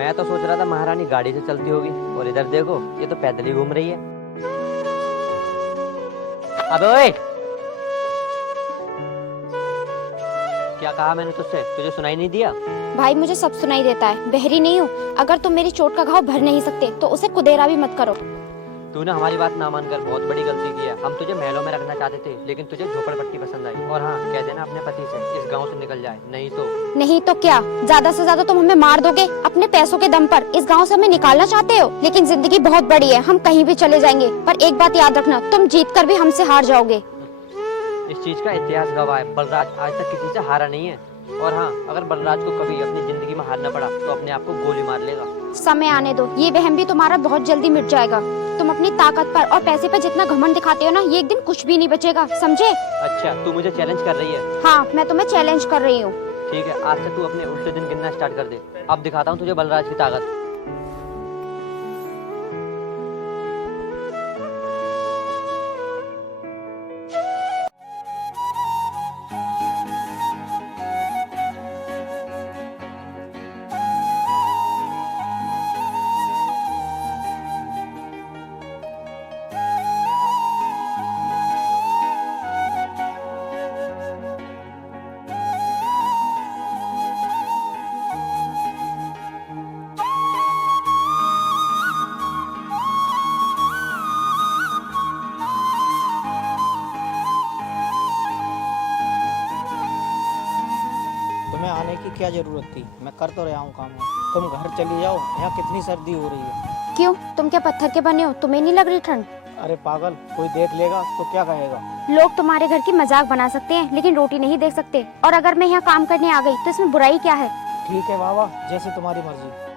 मैं तो सोच रहा था महारानी गाड़ी से चलती होगी, और इधर देखो ये तो पैदल ही घूम रही है। अबे ओए, क्या कहा मैंने तुझसे? तुझे सुनाई नहीं दिया? भाई मुझे सब सुनाई देता है, बहरी नहीं हूँ। अगर तुम मेरी चोट का घाव भर नहीं सकते तो उसे कुदेरा भी मत करो। तूने हमारी बात ना मानकर बहुत बड़ी गलती की है। हम तुझे महलों में रखना चाहते थे, लेकिन तुझे झोपड़पट्टी पसंद आई। और हाँ, कह देना अपने पति से इस गांव से निकल जाए, नहीं तो क्या ज्यादा से ज्यादा तुम हमें मार दोगे? अपने पैसों के दम पर इस गांव से हमें निकालना चाहते हो? लेकिन जिंदगी बहुत बड़ी है, हम कहीं भी चले जाएंगे। पर एक बात याद रखना, तुम जीत कर भी हमसे हार जाओगे। इस चीज का इतिहास गवाह है, बलराज आज तक किसी से हारा नहीं है। और हाँ, अगर बलराज को कभी अपनी जिंदगी में हारना पड़ा तो अपने आप को गोली मार लेगा। समय आने दो, ये वहम भी तुम्हारा बहुत जल्दी मिट जाएगा। तुम अपनी ताकत पर और पैसे पर जितना घमंड दिखाते हो ना, ये एक दिन कुछ भी नहीं बचेगा, समझे? अच्छा, तू मुझे चैलेंज कर रही है? हाँ, मैं तुम्हें चैलेंज कर रही हूँ। ठीक है, आज से तू अपने उल्टे दिन गिनना स्टार्ट कर दे। अब दिखाता हूँ तुझे बलराज की ताकत। तुम्हें आने की क्या जरूरत थी? मैं कर तो रहा हूँ काम। तुम घर चली जाओ, यहाँ कितनी सर्दी हो रही है। क्यों, तुम क्या पत्थर के बने हो? तुम्हें नहीं लग रही ठंड? अरे पागल, कोई देख लेगा तो क्या कहेगा? लोग तुम्हारे घर की मजाक बना सकते हैं, लेकिन रोटी नहीं देख सकते। और अगर मैं यहाँ काम करने आ गई तो इसमें बुराई क्या है? ठीक है बाबा, जैसे तुम्हारी मर्जी।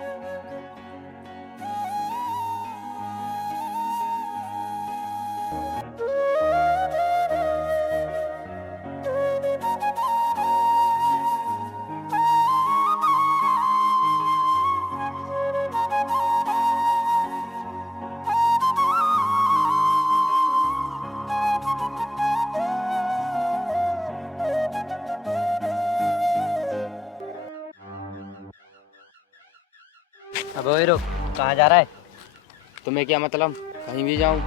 अबे ओए रुक, कहाँ जा रहा है? तुम्हें क्या मतलब? कहीं भी जाऊं?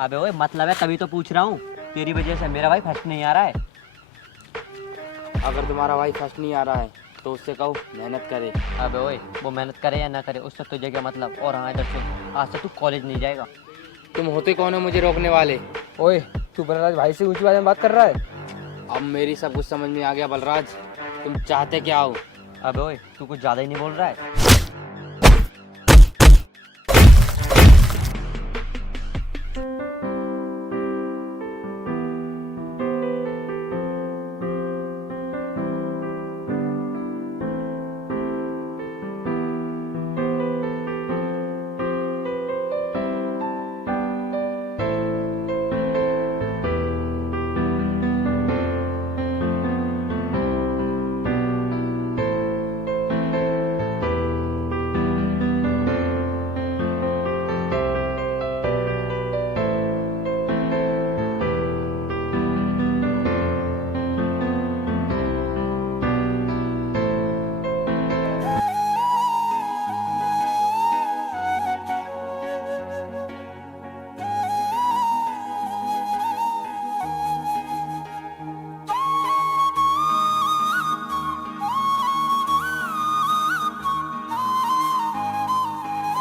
अबे ओए मतलब है, तभी तो पूछ रहा हूँ। तेरी वजह से मेरा भाई फर्स्ट नहीं आ रहा है। अगर तुम्हारा भाई फर्स्ट नहीं आ रहा है तो उससे कहो मेहनत करे। अबे ओए, वो मेहनत करे या ना करे उससे तुझे क्या मतलब? और हाँ, इधर सुन, आज से तू कॉलेज नहीं जाएगा। तुम होते कौन हो मुझे रोकने वाले? ओए, तू बलराज भाई से ऊंची आवाज में बात कर रहा है? अब मेरी सब कुछ समझ में आ गया बलराज, तुम चाहते क्या हो? अबे ओए, तू कुछ ज्यादा ही नहीं बोल रहा है?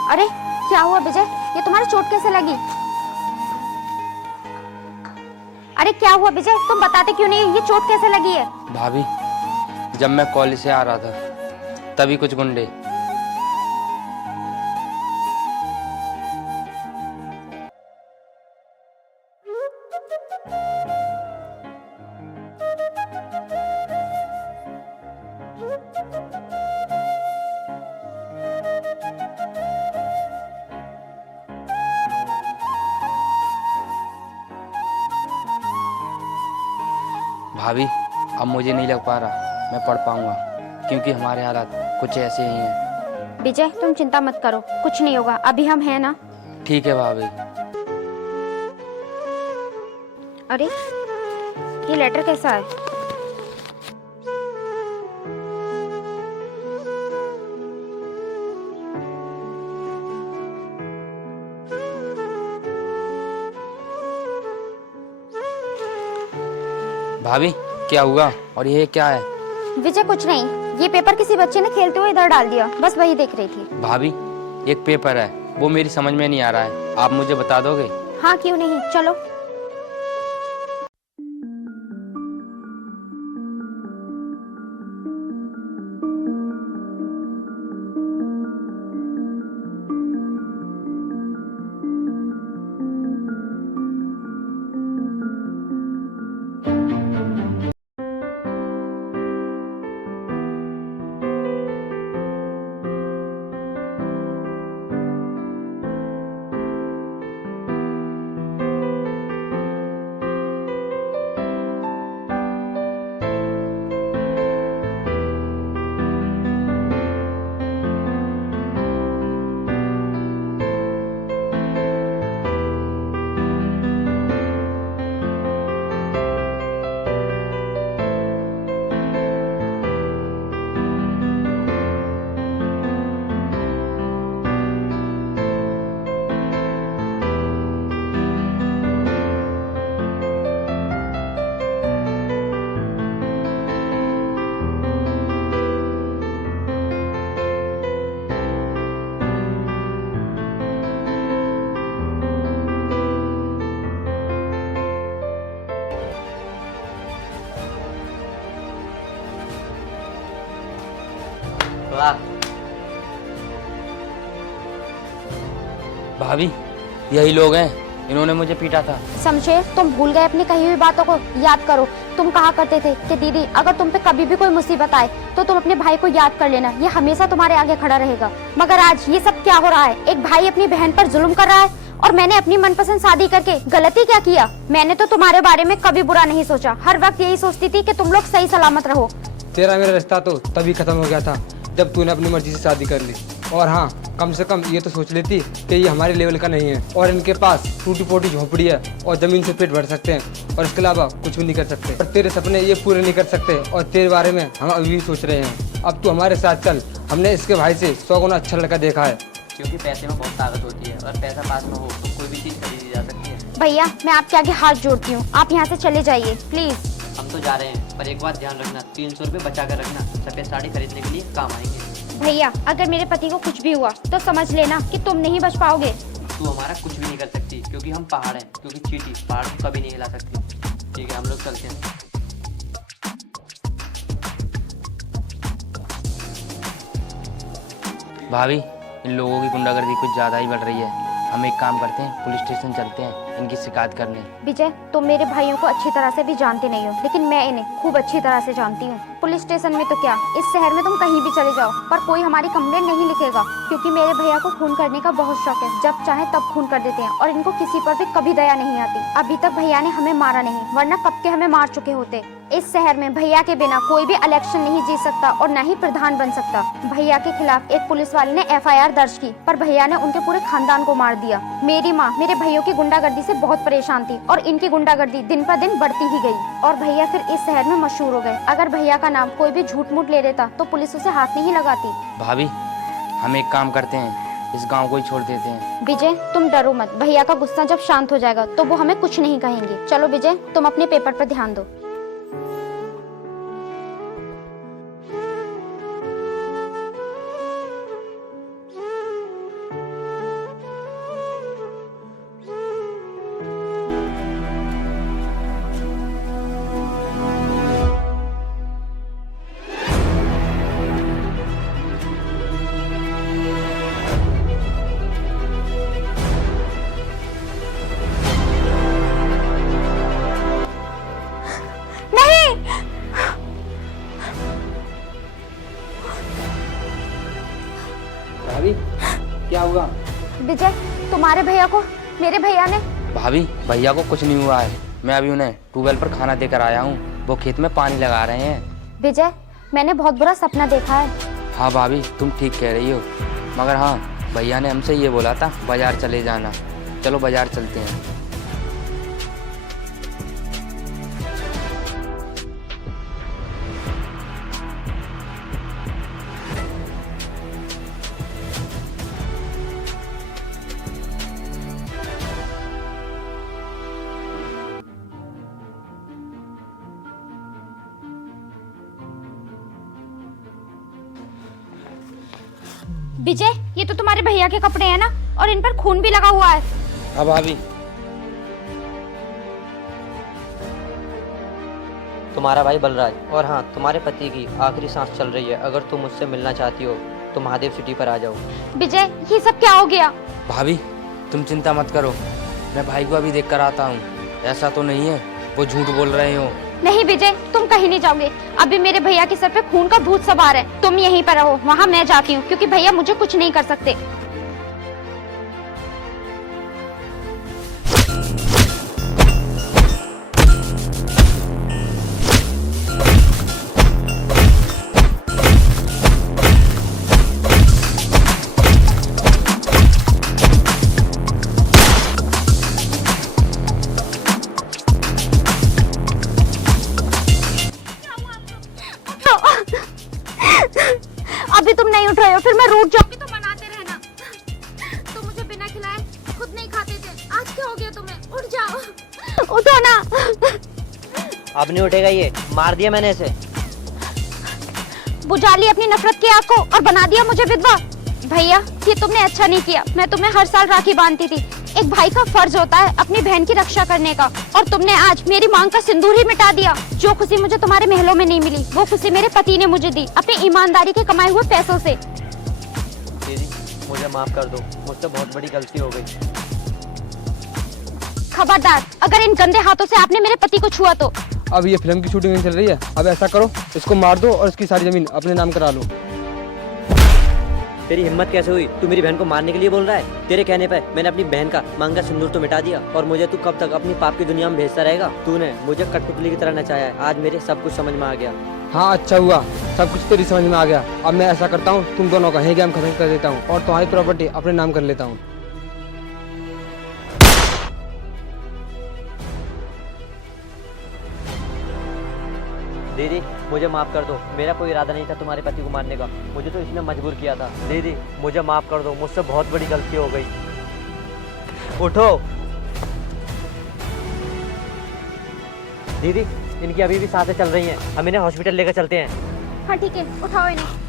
अरे क्या हुआ विजय, ये तुम्हारी चोट कैसे लगी? अरे क्या हुआ विजय, तुम बताते क्यों नहीं? ये चोट कैसे लगी है? भाभी, जब मैं कॉलेज से आ रहा था तभी कुछ गुंडे भाभी, अब मुझे नहीं लग पा रहा मैं पढ़ पाऊंगा, क्योंकि हमारे हालात कुछ ऐसे ही हैं। विजय तुम चिंता मत करो, कुछ नहीं होगा, अभी हम हैं ना। ठीक है भाभी। अरे ये लेटर कैसा है? भाभी क्या हुआ और ये क्या है? विजय कुछ नहीं, ये पेपर किसी बच्चे ने खेलते हुए इधर डाल दिया, बस वही देख रही थी। भाभी एक पेपर है, वो मेरी समझ में नहीं आ रहा है, आप मुझे बता दोगे? हाँ क्यों नहीं, चलो। वाह भाभी यही लोग हैं, इन्होंने मुझे पीटा था। शमशेर, तुम भूल गए अपनी कही हुई बातों को, याद करो। तुम कहा करते थे कि दीदी अगर तुम पे कभी भी कोई मुसीबत आए तो तुम अपने भाई को याद कर लेना, ये हमेशा तुम्हारे आगे खड़ा रहेगा। मगर आज ये सब क्या हो रहा है? एक भाई अपनी बहन पर जुल्म कर रहा है और मैंने अपनी मनपसंद शादी करके गलती क्या किया? मैंने तो तुम्हारे बारे में कभी बुरा नहीं सोचा, हर वक्त यही सोचती थी कि तुम लोग सही सलामत रहो। तेरा मेरा रिश्ता तो तभी खत्म हो गया था जब तूने अपनी मर्जी से शादी कर ली। और हाँ, कम से कम ये तो सोच लेती कि ये हमारे लेवल का नहीं है और इनके पास टूटी फूटी झोपड़ी है और जमीन से पेट भर सकते हैं और इसके अलावा कुछ भी नहीं कर सकते। पर तेरे सपने ये पूरे नहीं कर सकते और तेरे बारे में हम अभी भी सोच रहे हैं। अब तू हमारे साथ चल, हमने इसके भाई से 100 गुना अच्छा लड़का देखा है। क्योंकि पैसे में बहुत ताकत होती है और पैसा पास में हो तो कोई भी चीज़ खरीदी जा सकती है। भैया मैं आपके आगे हाथ जोड़ती हूँ, आप यहाँ से चले जाइए प्लीज। हम तो जा रहे हैं, पर एक बात ध्यान रखना, 300 रुपये बचा कर रखना, सफ़ेद साड़ी खरीदने के लिए काम आएंगे। भैया अगर मेरे पति को कुछ भी हुआ तो समझ लेना कि तुम नहीं बच पाओगे। तू हमारा कुछ भी नहीं कर सकती क्योंकि हम पहाड़ हैं, क्योंकि चींटी पहाड़ को कभी नहीं हिला सकती। ठीक है, हम लोग चलते हैं। भाभी इन लोगों की गुंडागर्दी कुछ ज़्यादा ही बढ़ रही है, हम एक काम करते हैं, पुलिस स्टेशन चलते हैं इनकी शिकायत करने। विजय, तुम मेरे भाइयों को अच्छी तरह से भी जानते नहीं हो, लेकिन मैं इन्हें खूब अच्छी तरह से जानती हूँ। पुलिस स्टेशन में तो क्या, इस शहर में तुम कहीं भी चले जाओ पर कोई हमारी कंप्लेंट नहीं लिखेगा, क्योंकि मेरे भैया को खून करने का बहुत शौक है। जब चाहे तब खून कर देते हैं और इनको किसी पर भी कभी दया नहीं आती। अभी तक भैया ने हमें मारा नहीं, वरना कब के हमें मार चुके होते। इस शहर में भैया के बिना कोई भी इलेक्शन नहीं जीत सकता और न ही प्रधान बन सकता। भैया के खिलाफ एक पुलिस वाले ने FIR दर्ज की, पर भैया ने उनके पूरे खानदान को मार दिया। मेरी माँ मेरे भैयों की गुंडागर्दी से बहुत परेशान थी और इनकी गुंडागर्दी दिन पर दिन बढ़ती ही गई और भैया फिर इस शहर में मशहूर हो गए। अगर भैया का नाम कोई भी झूठ मूठ ले लेता तो पुलिस उसे हाथ नहीं लगाती। भाभी हम एक काम करते हैं, इस गांव को ही छोड़ देते हैं। विजय तुम डरो मत, भैया का गुस्सा जब शांत हो जाएगा तो वो हमें कुछ नहीं कहेंगे। चलो विजय, तुम अपने पेपर पर ध्यान दो। भाभी क्या हुआ? विजय, तुम्हारे भैया को मेरे भैया ने। भाभी भैया को कुछ नहीं हुआ है, मैं अभी उन्हें ट्यूबवेल पर खाना देकर आया हूँ, वो खेत में पानी लगा रहे हैं। विजय, मैंने बहुत बुरा सपना देखा है। हाँ भाभी तुम ठीक कह रही हो, मगर हाँ भैया ने हमसे ये बोला था बाजार चले जाना। चलो बाजार चलते हैं। विजय, ये तो तुम्हारे भैया के कपड़े हैं ना, और इन पर खून भी लगा हुआ है। हाँ भाभी। तुम्हारा भाई बलराज, और हाँ, तुम्हारे पति की आखिरी सांस चल रही है। अगर तुम मुझसे मिलना चाहती हो तो महादेव सिटी पर आ जाओ। विजय, ये सब क्या हो गया? भाभी तुम चिंता मत करो, मैं भाई को अभी देख कर आता हूँ। ऐसा तो नहीं है वो झूठ बोल रहे हो? नहीं विजय, तुम कहीं नहीं जाओगे। अभी मेरे भैया के सर पे खून का भूत सवार है। तुम यहीं पर रहो, वहाँ मैं जाती हूँ, क्योंकि भैया मुझे कुछ नहीं कर सकते। अभी तुम नहीं उठ रहे हो, फिर मैं रूठ जाऊंगी तो मनाते रहना। तुम मुझे बिना खिलाए खुद नहीं खाते थे, आज क्या हो गया तुम्हें? उठ जाओ, उठो ना। अब नहीं उठेगा ये, मार दिया मैंने इसे। बुझा ली अपनी नफरत की आग को और बना दिया मुझे विधवा। भैया, ये तुमने अच्छा नहीं किया। मैं तुम्हें हर साल राखी बांधती थी। एक भाई का फर्ज होता है अपनी बहन की रक्षा करने का, और तुमने आज मेरी मांग का सिंदूर ही मिटा दिया। जो खुशी मुझे तुम्हारे महलों में नहीं मिली, वो खुशी मेरे पति ने मुझे दी, अपनी ईमानदारी के कमाए हुए पैसों से। दीदी, मुझे माफ कर दो, मुझसे बहुत बड़ी गलती हो गई। खबरदार, अगर इन गंदे हाथों से आपने मेरे पति को छुआ तो। अब ये फिल्म की शूटिंग नहीं चल रही है। अब ऐसा करो, इसको मार दो और इसकी सारी जमीन अपने नाम करा लो। तेरी हिम्मत कैसे हुई? तू मेरी बहन को मारने के लिए बोल रहा है? तेरे कहने पे मैंने अपनी बहन का मांगा सिंदूर तो मिटा दिया, और मुझे तू कब तक अपनी पाप की दुनिया में भेजता रहेगा? तूने मुझे कठपुतली की तरह नचाया है। आज मेरे सब कुछ समझ में आ गया। हाँ, अच्छा हुआ, सब कुछ तेरी समझ में आ गया। अब मैं ऐसा करता हूँ, तुम दोनों का ही गेम खत्म कर देता हूँ और तुम्हारी प्रॉपर्टी अपने नाम कर लेता हूँ। दीदी, मुझे माफ कर दो, मेरा कोई इरादा नहीं था तुम्हारे पति को मारने का। मुझे तो इसने मजबूर किया था। दीदी, मुझे माफ कर दो, मुझसे बहुत बड़ी गलती हो गई। उठो। दीदी, इनकी अभी भी सांसें चल रही हैं। हम इन्हें हॉस्पिटल लेकर चलते हैं। हाँ ठीक है, उठाओ इन्हें।